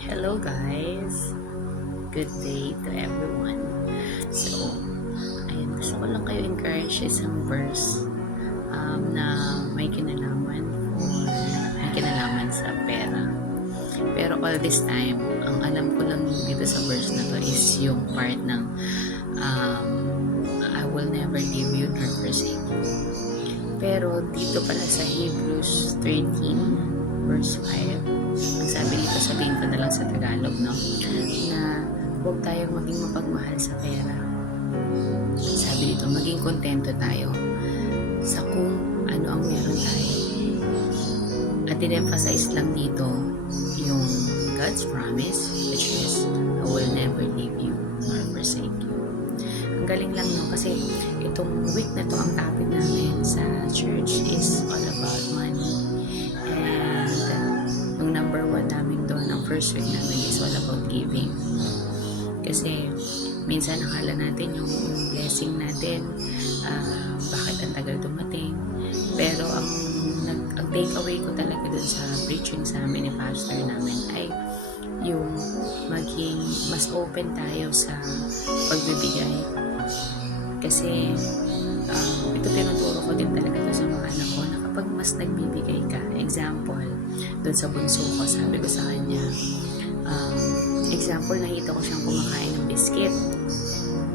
Hello guys! Good day to everyone. So, ayun, gusto ko lang kayo encourage isang verse na may kinalaman sa pera. Pero all this time, ang alam ko lang dito sa verse na to is yung part ng I will never leave you nor forsake you. Pero dito pala sa Hebrews 13 verse 5, ang sabi dito, sabihin ko na lang sa Tagalog, no? Na huwag tayong maging mapagmahal sa pera. Sabi dito, maging kontento tayo sa kung ano ang meron tayo. At in-emphasize lang dito yung God's promise, which is, I will never leave you nor forsake you. Ang galing lang, no? Kasi itong week na to, ang topic namin sa church is all about money. And yung number 1 namin doon, ang first week namin is all about giving. Kasi minsan akala natin yung blessing natin, bakit ang tagal dumating. Pero ang take away ko talaga dun sa preaching sa amin ni pastor namin ay yung maging mas open tayo sa pagbibigay. Kasi ito tinuturo ko din talaga to sa mga anak ko na kapag mas nagbibigay ka, example, dun sa bunso ko, sabi ko sa kanya, example, nakita ko siyang kumakain ng biscuit.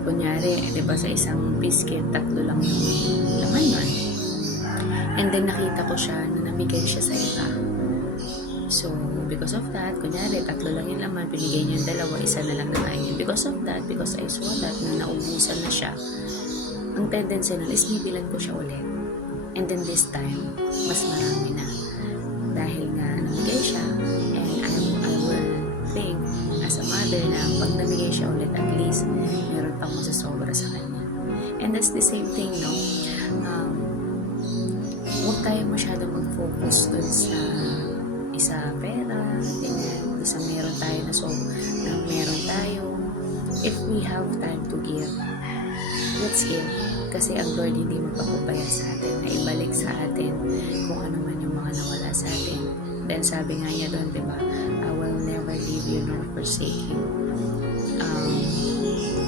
Kunyari, di ba sa isang biscuit, 3 lang yung laman nun. And then nakita ko siya na namigay siya sa iba. So, because of that, kunyari, 3 lang yung laman, pinigay niya yung 2, isa na lang nakain niya. Because of that, because I saw that, na naubusan na siya, ang tendency nun is bibilan ko siya ulit. And then this time, mas marami na. Dahil nga namigay siya, and I will think, as a mother, na pag namigay siya ulit, at least, meron pang masasobra sa kanya. And that's the same thing, no? Huwag tayo masyado mag-focus dun sa pera, ganyan, sa meron tayo na meron tayo. If we have time to give, let's give. Kasi ang Lord hindi magpapabaya sa atin, na ibalik sa atin kung ano man yung mga nawala sa atin. Then sabi nga niya doon, diba, I will never leave you nor forsake you.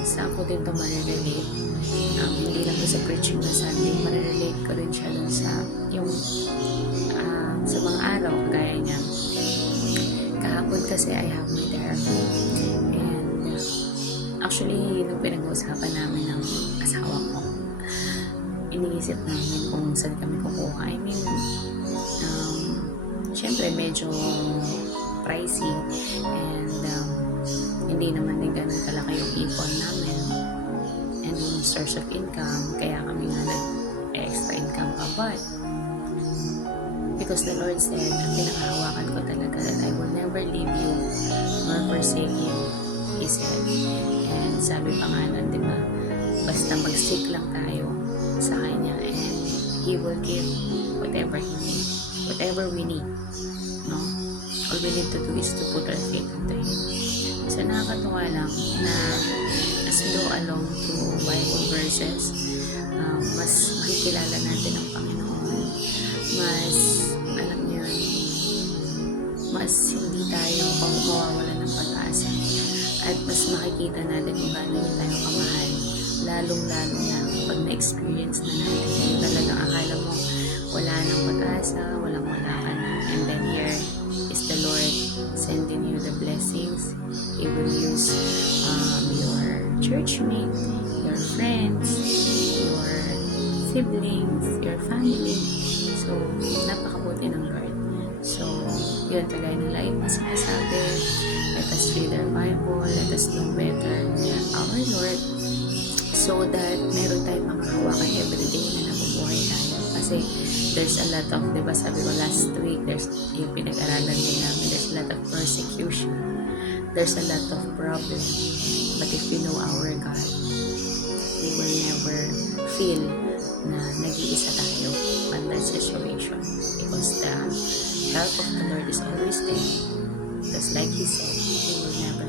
Saan ko din ito marirelate? Hindi lang sa preaching na Sunday, marirelate ko rin siya dun sa yung sa mga araw, kagaya niya. Kahapon kasi I have my therapy. And actually, nung pinag-uusapan namin ng asawa ko, iniisip namin kung saan kami kukuha. I mean, syempre medyo pricey and hindi naman din ganun kalaki yung ipon namin and yung source of income, kaya kami nga nag-extra income pa. But because the Lord said, ang pinakahawakan ko talaga, that I will never leave you nor forsake you, He said. And sabi pa nga nun, diba, basta mag-seek lang tayo sa Kanya and He will give whatever He needs, whatever we need, no? All we need to do is to put our faith into Him. So nakakatuwa lang na as we go along to Bible verses, mas makikilala natin ang Panginoon, mas alam niyo, mas hindi tayo mawawala ng pag-asa, at mas makikita natin kung gaano niya tayo kamahal, lalong-lalo na pag na-experience na natin yung talagang akala mo wala nang pag-asa, walang-wala ka na, and then here is the Lord sending you the blessings. He will use your churchmate, your friends, your siblings, your family. So, napakabuti ng Lord. So, yun, kagaya ng lahat na sinasabi, let us read our Bible, let us know better our Lord, so that meron tayong makahawakan everyday na nabubuhay tayo. Kasi there's a lot of, diba sabi ko last week, there's yung pinag-aralan din namin, there's a lot of persecution, there's a lot of problems, but if we know our God, we will never feel na nag-iisa tayo on that situation, because the help of the Lord is always there, just like He said, He will never